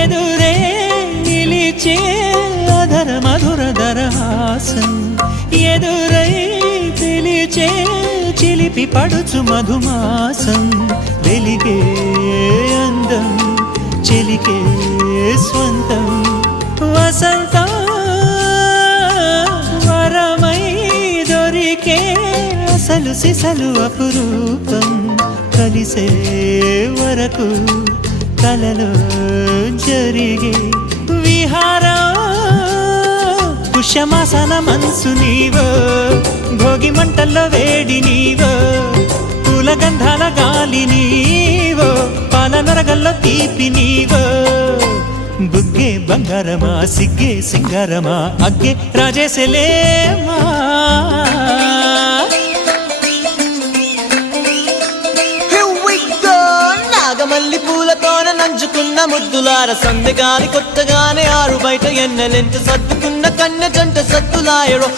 ఎదురే నిలిచే అధర మధుర దరహాసం ఎదురై పిలిచే చిలిపి పడుచు మధుమాసం వెలిగే అందం చెలికే స్వంతం వసంతం వరమై దొరికే అసలు సిసలు అపురూపం కలిసే వరకు కలలో జరిగే విహారం పుష్యమాసన మనసు నీవో భోగి మంటల్లో వేడి నీవో పూల గంధాల గాలి నీవో పాల నరగల్లో తీపి నీవో బుగ్గే బంగారమా సిగ్గే సింగారమా అగ్గే రాజేసలేమా మల్లి పూలతోన నంచుకున్న ముద్దులార సందెగాని కొత్తగానే ఆరు బయట ఎన్నెలెంట సర్దుకున్న కన్నె జంట సత్తులాయరో